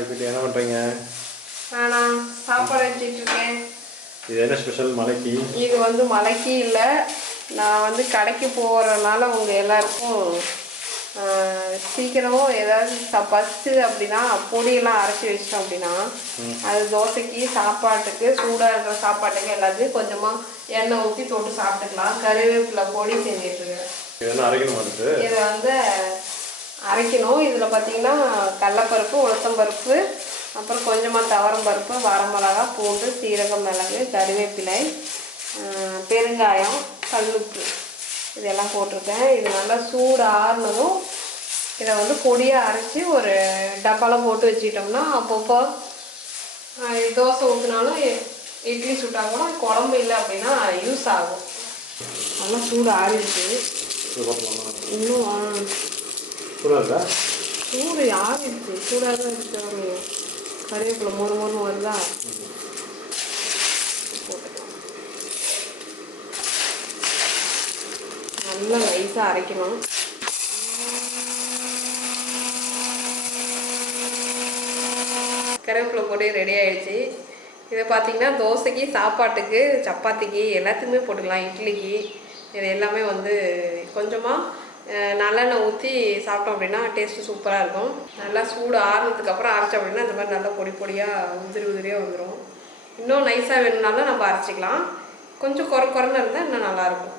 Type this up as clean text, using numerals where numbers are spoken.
இப்படி என்ன பண்ணுறீங்க? நான் சாப்பாடு வச்சுட்டு இருக்கேன். இது என்ன ஸ்பெஷல் மலைக்கு? இது வந்து மலைக்கு இல்லை, நான் வந்து கடைக்கு போகிறதுனால உங்கள் எல்லாருக்கும் சீக்கிரமும் ஏதாவது பஸ்ட்டு அப்படின்னா பொடியெல்லாம் அரைச்சி வச்சிட்டோம் அப்படின்னா அது தோசைக்கு சாப்பாட்டுக்கு சூடாக இருக்கிற சாப்பாட்டுக்கு எல்லாத்தையும் கொஞ்சமாக எண்ணெய் ஊற்றி தொட்டு சாப்பிட்டுக்கலாம். கருவேப்பிலை பொடி செஞ்சிட்ருக்கேன். இதை வந்து அரைக்கணும். இதில் பார்த்தீங்கன்னா கடலைப்பருப்பு, உளுத்தம்பருப்பு, அப்புறம் கொஞ்சமாக துவரம் பருப்பு, வரமிளகா, பூண்டு, சீரகம், மிளகு, கருவேப்பிலை, பெருங்காயம், கல்லுப்பு இதெல்லாம் போட்டிருக்கேன். இது நல்லா சூடு ஆறுனதும் இதை வந்து பொடியாக அரைச்சி ஒரு டப்பாவில் போட்டு வச்சுக்கிட்டோம்னா அப்பப்போ தோசை ஊற்றினாலும் இட்லி சுட்டால் கூட குழம்பு இல்லை அப்படின்னா யூஸ் ஆகும். நல்லா சூடு ஆறிடுச்சு. இன்னும் சூடு ஆறிடுச்சு, சூடாக தான் இருக்கு. கருவேப்பிலை மொறு மொறுன்னு வருதா, போட்டுக்கலாம். நல்லா நைஸாக அரைக்கணும். கருவேப்பிலை பொடி ரெடி ஆகிடுச்சு. இதை பார்த்திங்கன்னா தோசைக்கு, சாப்பாட்டுக்கு, சப்பாத்திக்கு எல்லாத்துக்குமே போட்டுக்கலாம். இட்லிக்கு இது எல்லாமே வந்து கொஞ்சமாக நல்லெண்ணெய் ஊற்றி சாப்பிட்டோம் அப்படின்னா டேஸ்ட்டு சூப்பராக இருக்கும். நல்லா சூடு ஆறுனதுக்கப்புறம் அரைச்சோம் அப்படின்னா இந்த மாதிரி நல்லா பொடி பொடியாக உதிரியாக வந்துடும். இன்னும் நைஸாக வேணும்னாலும் நம்ம அரைச்சிக்கலாம். கொஞ்சம் குறைன்னு இருந்தால் இன்னும் நல்லாயிருக்கும்.